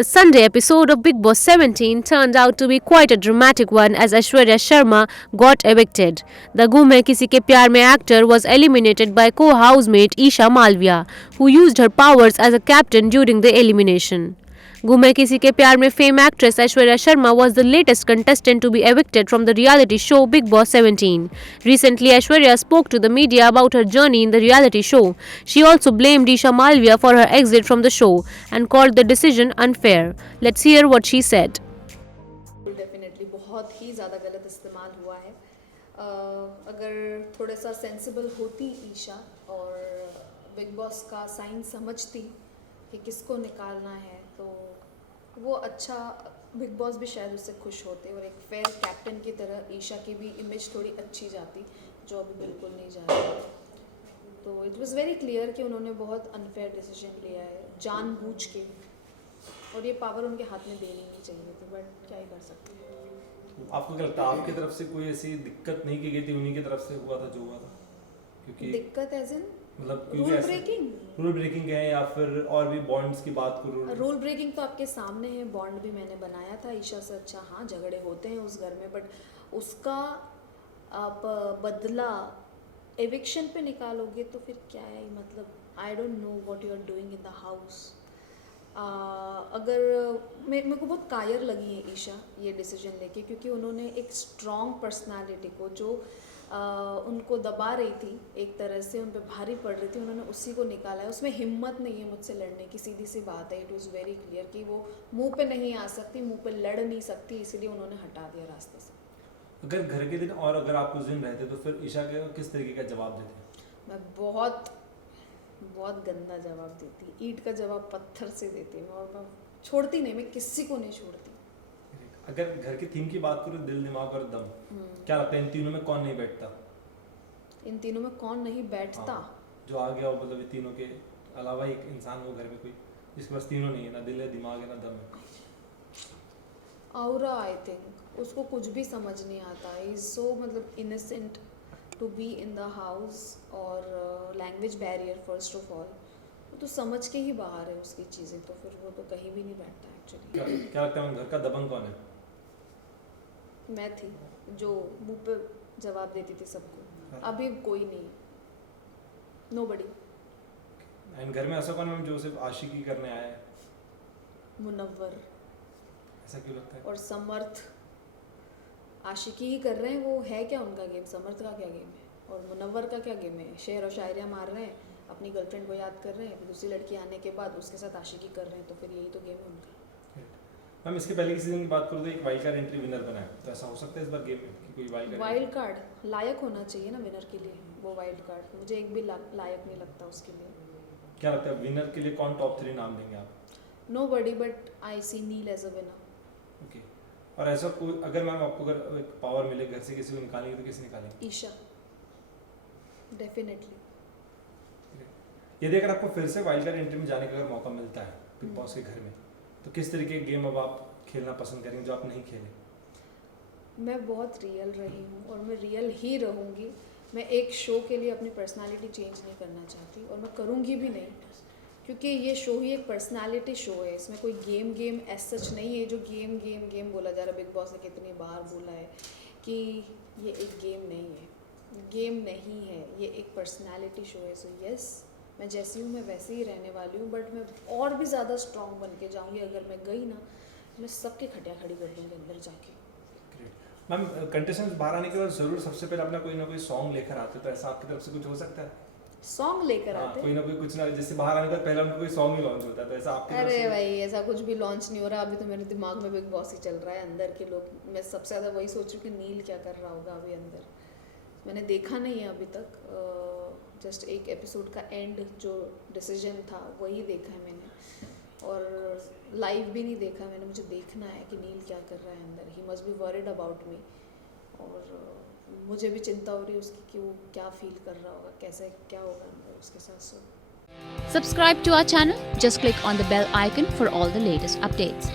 The Sunday episode of Big Boss 17 turned out to be quite a dramatic one as Aishwarya Sharma got evicted. The Gum Hai Kisi Ke Pyar Mein actor was eliminated by co-housemate Isha Malviya, who used her powers as a captain during the elimination. Gum Hai Kisi Ke Pyar Mein fame actress Aishwarya Sharma was the latest contestant to be evicted from the reality show Big Boss 17. Recently, Aishwarya spoke to the media about her journey in the reality show. She also blamed Isha Malviya for her exit from the show and called the decision unfair. Let's hear what she said. Definitely बहुत ही ज़्यादा गलत इस्तेमाल हुआ है. अगर थोड़ा सा sensible होती ईशा और बिग बॉस का साइन समझती कि किसको निकालना है तो वो अच्छा, बिग बॉस भी शायद उससे खुश होते और एक फेयर कैप्टन की तरह ईशा की भी इमेज थोड़ी अच्छी जाती, जो अभी बिल्कुल नहीं जा रही. तो इट वाज वेरी क्लियर कि उन्होंने बहुत अनफेयर डिसीजन लिया है जानबूझ के, और ये पावर उनके हाथ में देनी नहीं चाहिए थी, बट क्या ही कर सकते हैं. आपको क्या लगता है आपकी तरफ से कोई ऐसी दिक्कत नहीं की गई थी, उन्हीं की तरफ से हुआ था जो हुआ था? क्योंकि दिक्कत एज इन मतलब रूल ब्रेकिंग है या फिर और भी बॉन्ड्स की बात करो. रूल ब्रेकिंग तो आपके सामने है, बॉन्ड भी मैंने बनाया था ईशा से. अच्छा हाँ, झगड़े होते हैं उस घर में, बट उसका आप बदला एविक्शन पे निकालोगे तो फिर क्या है मतलब. I don't know what you are doing in the house. अगर मेरे को बहुत कायर लगी है ईशा ये डिसीजन लेके, क्योंकि उन्होंने एक स्ट्रॉन्ग पर्सनालिटी को जो उनको दबा रही थी, एक तरह से उन पर भारी पड़ रही थी, उन्होंने उसी को निकाला है. उसमें हिम्मत नहीं है मुझसे लड़ने की, सीधी सी बात है. इट वाज वेरी क्लियर कि वो मुंह पे नहीं आ सकती, मुंह पे लड़ नहीं सकती, इसीलिए उन्होंने हटा दिया रास्ते से. अगर घर के दिन और अगर आप उस दिन रहते तो फिर ईशा के किस तरीके का जवाब देते? मैं बहुत गंदा जवाब देती, ईंट का जवाब पत्थर से देती मैं, और मैं छोड़ती नहीं, मैं किसी को नहीं छोड़ती. अगर घर की थीम की बात करो, दिल दिमाग और दम, क्या लगता है इन तीनों में कौन नहीं बैठता? इन तीनों में कौन नहीं बैठता? जो आ गया हो, मतलब ये तीनों के अलावा एक इंसान हो घर में कोई जिसके पास तीनों नहीं है, ना दिल है, दिमाग है, ना दम है. औरा आई थिंक उसको कुछ भी समझ नहीं आता. इज सो मतलब innocent to be in the house, और language barrier first of all, वो तो समझ के ही बाहर है उसकी चीज़ें, तो फिर वो तो कहीं भी नहीं बैठता एक्चुअली. क्या लगता है घर का दबंग कौन है? मैं थी जो मुंह पे जवाब देती थी सबको. अभी कोई नहीं, नोबडी. एंड घर में ऐसा कौन है जो सिर्फ आशिकी करने आया है? मुनव्वर. ऐसा क्यों लगता है? और समर्थ आशिकी ही कर रहे हैं. वो है क्या उनका गेम? समर्थ का क्या गेम है और मुनव्वर का क्या गेम है? शेर और शायरियाँ मार रहे हैं, अपनी गर्लफ्रेंड को याद कर रहे हैं, दूसरी लड़की आने के बाद उसके साथ आशिकी कर रहे हैं, तो फिर यही तो गेम है उनका. मैम इसके पहले की सीजन की बात करूँ तो एक वाइल्ड कार्ड एंट्री विनर बना है, तो ऐसा हो सकता है इस बार गेम में कि कोई वाइल्ड कार्ड लायक होना चाहिए ना विनर के लिए. वो वाइल्ड कार्ड मुझे एक भी लायक नहीं लगता उसके लिए. क्या लगता है विनर के लिए कौन टॉप 3 नाम देंगे आप? Nobody, but I see Neil as a winner. Okay. और ऐसा कोई अगर मैम आपको अगर एक पावर मिले घर से किसी को निकालेंगे तो किसे निकालेंगे? ईशा डेफिनेटली. यदि अगर आपको फिर से वाइल्ड कार्ड एंट्री में जाने का अगर मौका मिलता है बिग बॉस के घर में, तो किस तरीके के गेम अब आप खेलना पसंद करेंगे जो आप नहीं खेले? मैं बहुत रियल रही हूँ और मैं रियल ही रहूँगी. मैं एक शो के लिए अपनी पर्सनालिटी चेंज नहीं करना चाहती, और मैं करूँगी भी नहीं, क्योंकि ये शो ही एक पर्सनालिटी शो है. इसमें कोई गेम एज सच नहीं है जो गेम बोला जा रहा है. बिग बॉस ने कितनी बार बोला है कि ये एक गेम नहीं है. गेम नहीं है, ये एक पर्सनालिटी शो है. सो यस, मैं जैसी हूँ मैं वैसे ही रहने वाली हूँ, बट मैं और भी ज़्यादा स्ट्रॉन्ग बन के जाऊँगी. अगर मैं गई ना, मैं सबके खटिया खड़ी कर दूँगी अंदर जाके. मैम कंटेस्टेंट्स बाहर आने के बाद जरूर सबसे पहले अपना कोई ना कोई सॉन्ग लेकर आते, तो ऐसा आपकी तरफ से कुछ हो सकता है? सॉन्ग लेकर आते कोई ना कोई कुछ ना, जैसे बाहर आने के बाद पहले उनका कोई सॉन्ग ही लॉन्च होता है, तो ऐसा आपकी तरफ से? अरे भाई ऐसा कुछ भी लॉन्च नहीं हो रहा. अभी तो मेरे दिमाग में बिग बॉस ही चल रहा है. अंदर के लोग, मैं सबसे ज़्यादा वही सोच रही हूँ कि नील क्या कर रहा होगा अभी अंदर. मैंने देखा नहीं है अभी तक, जस्ट एक एपिसोड का एंड जो डिसीजन था वही देखा है मैंने, और लाइव भी नहीं देखा मैंने. मुझे देखना है कि नील क्या कर रहा है अंदर. He must be worried about me, और मुझे भी चिंता हो रही है उसकी कि वो क्या फील कर रहा होगा, कैसे क्या होगा अंदर उसके साथ. Subscribe to our channel. Just click on the bell icon for all the latest updates.